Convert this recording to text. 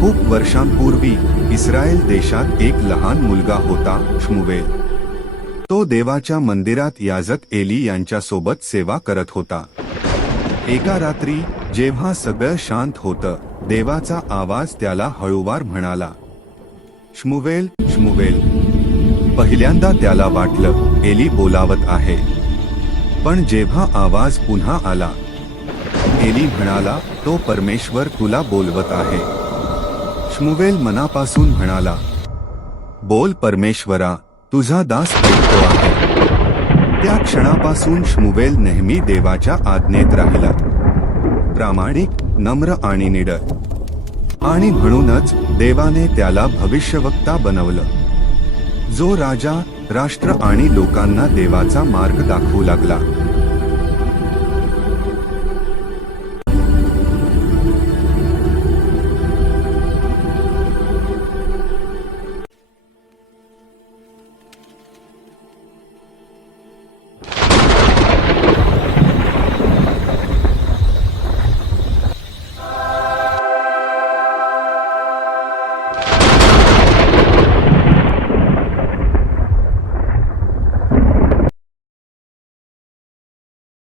खूप वर्षांपूर्वी इस्रायल देशात एक लहान मुलगा होता श्मुवेल. तो देवाच्या मंदिरात याजक एली यांच्यासोबत सेवा करत होता. एका रात्री जेव्हा सगळं शांत होतं देवाचा आवाज त्याला हळूवार म्हणाला श्मुवेल श्मुवेल. पहिल्यांदा त्याला वाटलं एली बोलावत आहे. पण जेव्हा आवाज पुन्हा आला एली म्हणाला तो परमेश्वर तुला बोलवत आहे. श्मुवेल मनापासून म्हणाला बोल परमेश्वरा तुझा दास ऐकतो आहे. त्या क्षणापासून श्मुवेल नेहमी देवाच्या आज्ञेत राहिला. प्रामाणिक नम्र आणि निडर. आणि म्हणूनच देवाने त्याला भविष्यवक्ता बनवलं. जो राजा राष्ट्र आणि लोकांना देवाचा मार्ग दाखवू लागला.